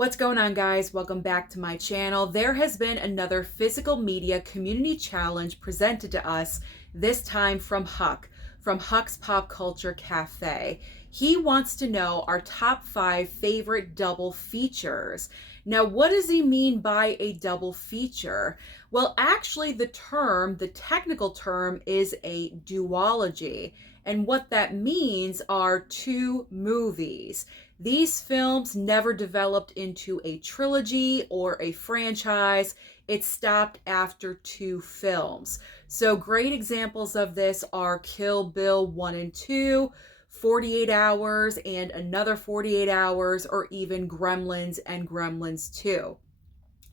What's going on, guys? Welcome back to my channel. There has been another physical media community challenge presented to us, this time from Huck, from Huck's Pop Culture Cafe. He wants to know our top 5 favorite double features. Now, what does he mean by a double feature? Well, actually, the technical term is a duology. And what that means are two movies. These films never developed into a trilogy or a franchise. It stopped after 2 films. So great examples of this are Kill Bill 1 and 2, 48 Hours and Another 48 Hours, or even Gremlins and Gremlins 2.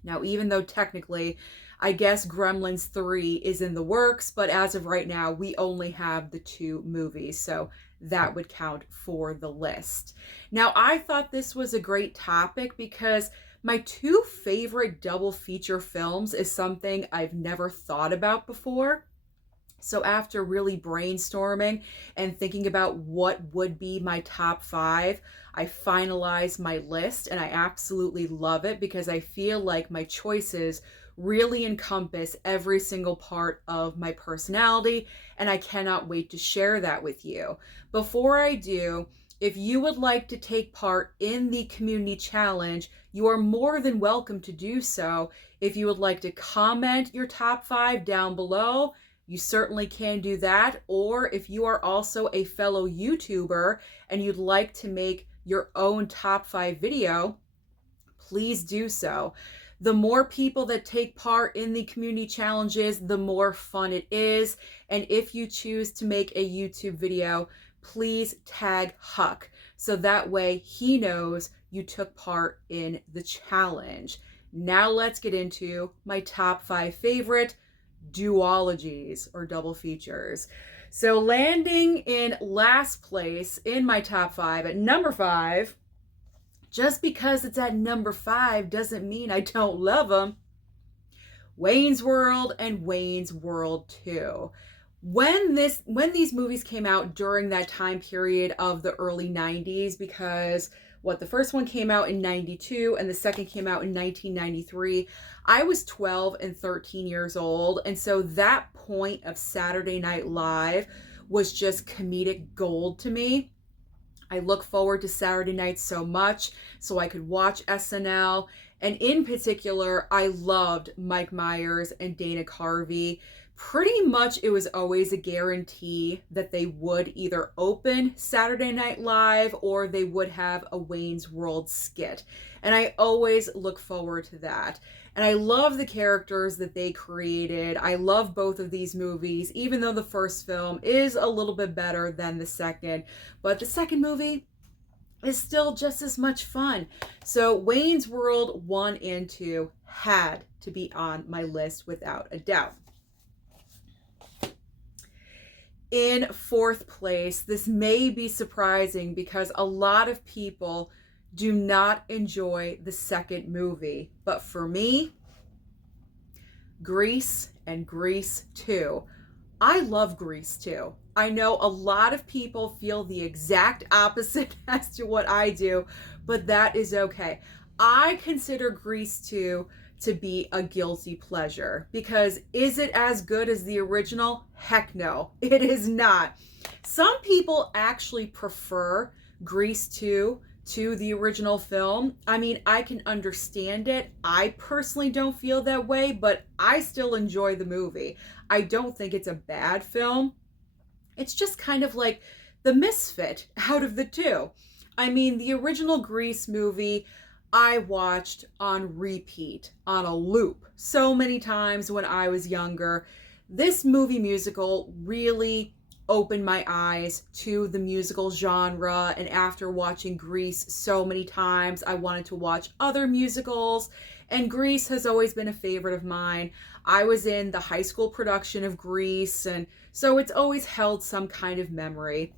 Now, even though technically, I guess Gremlins 3 is in the works, but as of right now, we only have the 2 movies, so that would count for the list. Now, I thought this was a great topic because my 2 favorite double feature films is something I've never thought about before. So after really brainstorming and thinking about what would be my top 5, I finalized my list, and I absolutely love it because I feel like my choices really encompass every single part of my personality, and I cannot wait to share that with you. Before I do, if you would like to take part in the community challenge, you are more than welcome to do so. If you would like to comment your top 5 down below, you certainly can do that. Or if you are also a fellow YouTuber and you'd like to make your own top 5 video, please do so. The more people that take part in the community challenges, the more fun it is. And if you choose to make a YouTube video, please tag Huck so that way he knows you took part in the challenge. Now let's get into my top 5 favorite duologies or double features. So landing in last place in my top 5 at number 5, just because it's at number 5 doesn't mean I don't love them, Wayne's World and Wayne's World 2. When these movies came out during that time period of the early 90s, because the first one came out in 92 and the second came out in 1993, I was 12 and 13 years old. And so that point of Saturday Night Live was just comedic gold to me. I look forward to Saturday nights so much so I could watch SNL. And in particular, I loved Mike Myers and Dana Carvey. Pretty much it was always a guarantee that they would either open Saturday Night Live or they would have a Wayne's World skit. And I always look forward to that. And I love the characters that they created. I love both of these movies, even though the first film is a little bit better than the second. But the second movie is still just as much fun. So Wayne's World 1 and 2 had to be on my list without a doubt. In 4th place, this may be surprising because a lot of people do not enjoy the second movie. But for me, Grease and Grease 2. I love Grease 2. I know a lot of people feel the exact opposite as to what I do, but that is okay. I consider Grease 2 to be a guilty pleasure because is it as good as the original? Heck no, it is not. Some people actually prefer Grease 2 to the original film. I mean, I can understand it. I personally don't feel that way, but I still enjoy the movie. I don't think it's a bad film. It's just kind of like the misfit out of the 2. I mean, the original Grease movie, I watched on repeat, on a loop, so many times when I was younger. This movie musical really opened my eyes to the musical genre, and after watching Grease so many times, I wanted to watch other musicals, and Grease has always been a favorite of mine. I was in the high school production of Grease, and so it's always held some kind of memory.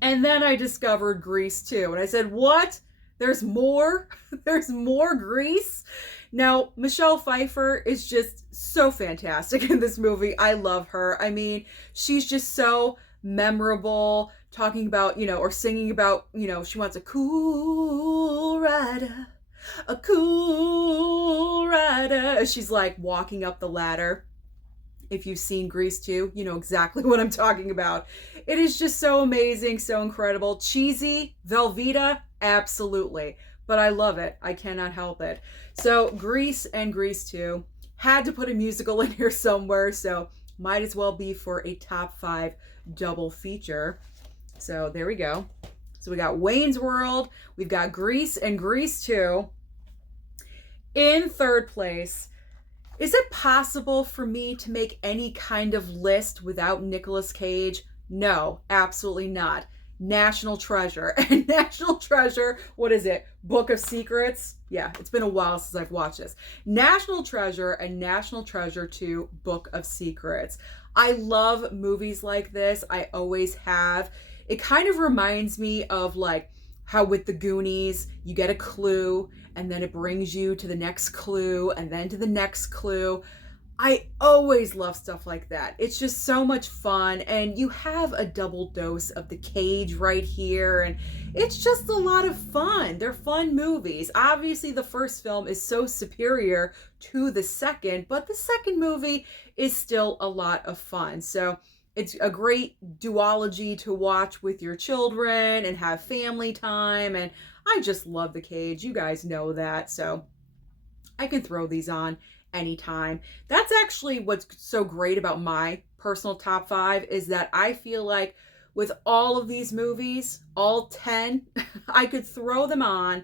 And then I discovered Grease 2, and I said, what? There's more? There's more Grease? Now, Michelle Pfeiffer is just so fantastic in this movie. I love her. I mean, she's just so memorable, talking about, or singing about, she wants a cool rider A cool rider. She's like walking up the ladder. If you've seen Grease 2, you know exactly what I'm talking about. It is just so amazing, so incredible. Cheesy, Velveeta, absolutely. But I love it. I cannot help it. So Grease and Grease 2. Had to put a musical in here somewhere, so might as well be for a top 5 double feature. So there we go. So we got Wayne's World, we've got Grease and Grease 2. In third place, is it possible for me to make any kind of list without Nicolas Cage? No, absolutely not. National Treasure. And National Treasure, what is it? Book of Secrets? Yeah, it's been a while since I've watched this. National Treasure and National Treasure 2, Book of Secrets. I love movies like this. I always have. It kind of reminds me of like how with the Goonies, you get a clue and then it brings you to the next clue and then to the next clue. I always love stuff like that. It's just so much fun, and you have a double dose of the Cage right here, and it's just a lot of fun. They're fun movies. Obviously, the first film is so superior to the second, but the second movie is still a lot of fun. So it's a great duology to watch with your children and have family time, and I just love the Cage. You guys know that, so I can throw these on anytime. That's actually what's so great about my personal top 5, is that I feel like with all of these movies, all 10, I could throw them on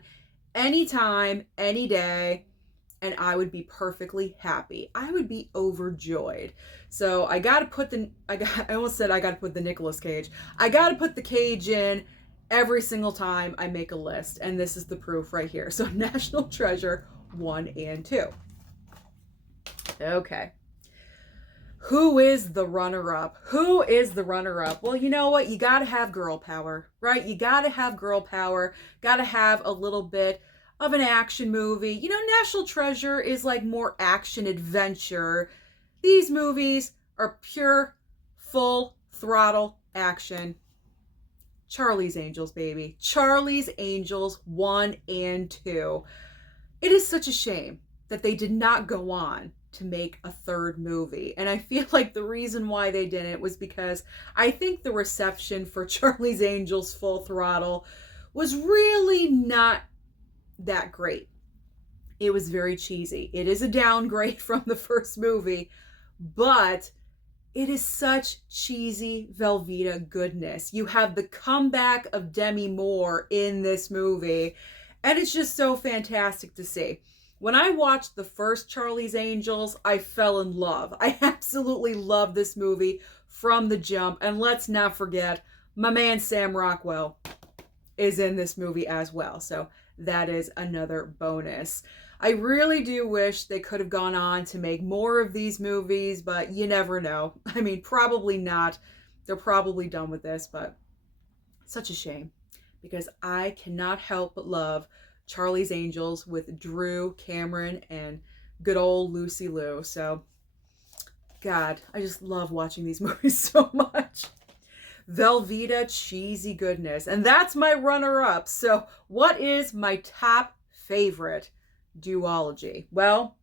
anytime, any day, and I would be perfectly happy. I would be overjoyed. So I almost said I got to put the Nicolas Cage. I got to put the Cage in every single time I make a list, and this is the proof right here. So National Treasure 1 and 2. Okay. Who is the runner-up? Who is the runner-up? Well, you know what? You got to have girl power, right? You got to have girl power. Got to have a little bit of an action movie. You know, National Treasure is like more action adventure. These movies are pure, full throttle action. Charlie's Angels, baby. Charlie's Angels 1 and 2. It is such a shame that they did not go on to make a third movie. And I feel like the reason why they didn't was because I think the reception for Charlie's Angels Full Throttle was really not that great. It was very cheesy. It is a downgrade from the first movie, but it is such cheesy Velveeta goodness. You have the comeback of Demi Moore in this movie, and it's just so fantastic to see. When I watched the first Charlie's Angels, I fell in love. I absolutely love this movie from the jump. And let's not forget, my man Sam Rockwell is in this movie as well. So that is another bonus. I really do wish they could have gone on to make more of these movies, but you never know. I mean, probably not. They're probably done with this, but such a shame, because I cannot help but love Charlie's Angels with Drew, Cameron, and good old Lucy Liu. So, God, I just love watching these movies so much. Velveeta cheesy goodness. And that's my runner-up. So, what is my top favorite duology? Well,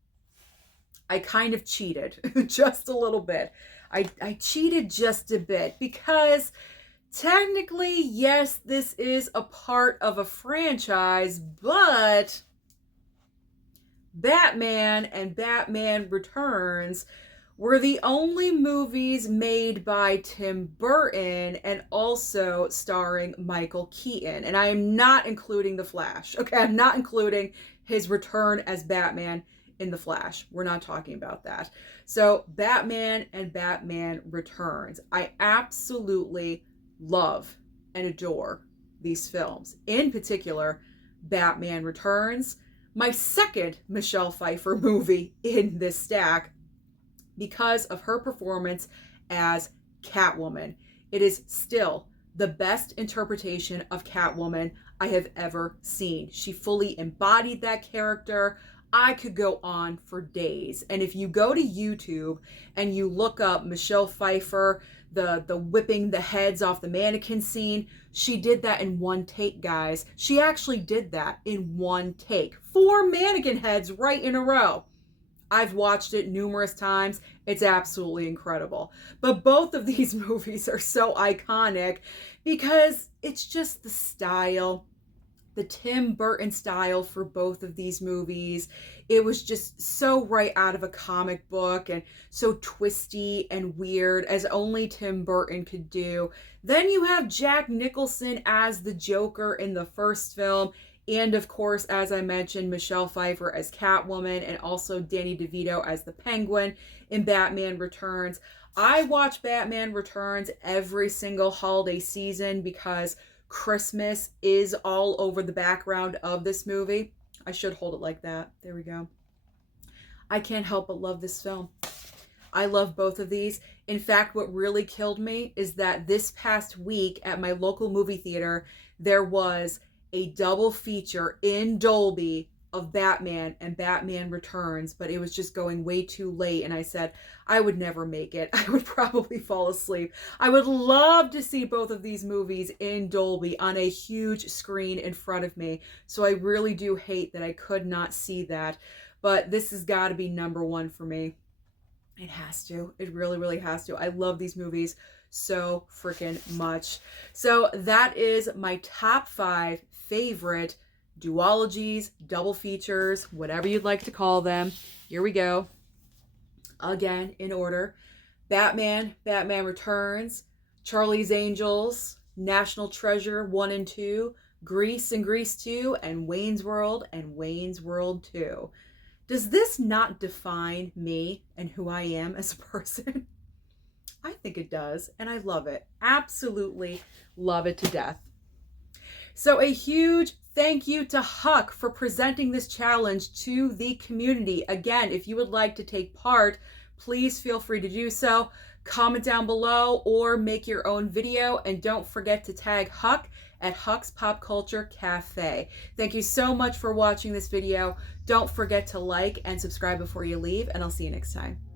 I kind of cheated just a little bit. I cheated just a bit because technically, yes, this is a part of a franchise, but Batman and Batman Returns were the only movies made by Tim Burton and also starring Michael Keaton. And I am not including The Flash. Okay, I'm not including his return as Batman in The Flash. We're not talking about that. So, Batman and Batman Returns. I absolutely love and adore these films. In particular, Batman Returns, my second Michelle Pfeiffer movie in this stack, because of her performance as Catwoman. It is still the best interpretation of Catwoman I have ever seen. She fully embodied that character. I could go on for days. And if you go to YouTube and you look up Michelle Pfeiffer, the whipping the heads off the mannequin scene, she did that in one take, guys. She actually did that in one take. 4 mannequin heads right in a row. I've watched it numerous times. It's absolutely incredible. But both of these movies are so iconic because it's just the style, the Tim Burton style for both of these movies. It was just so right out of a comic book and so twisty and weird as only Tim Burton could do. Then you have Jack Nicholson as the Joker in the first film. And of course, as I mentioned, Michelle Pfeiffer as Catwoman and also Danny DeVito as the Penguin in Batman Returns. I watch Batman Returns every single holiday season because Christmas is all over the background of this movie. I should hold it like that. There we go. I can't help but love this film. I love both of these. In fact, what really killed me is that this past week at my local movie theater, there was a double feature in Dolby of Batman and Batman Returns, but it was just going way too late. And I said, I would never make it. I would probably fall asleep. I would love to see both of these movies in Dolby on a huge screen in front of me. So I really do hate that I could not see that. But this has got to be number one for me. It has to. It really, really has to. I love these movies so freaking much. So that is my top 5 favorite duologies, double features, whatever you'd like to call them. Here we go. Again, in order. Batman, Batman Returns, Charlie's Angels, National Treasure 1 and 2, Grease and Grease 2, and Wayne's World and Wayne's World 2. Does this not define me and who I am as a person? I think it does, and I love it. Absolutely love it to death. So a huge thank you to Huck for presenting this challenge to the community. Again, if you would like to take part, please feel free to do so. Comment down below or make your own video, and don't forget to tag Huck at Huck's Pop Culture Cafe. Thank you so much for watching this video. Don't forget to like and subscribe before you leave, and I'll see you next time.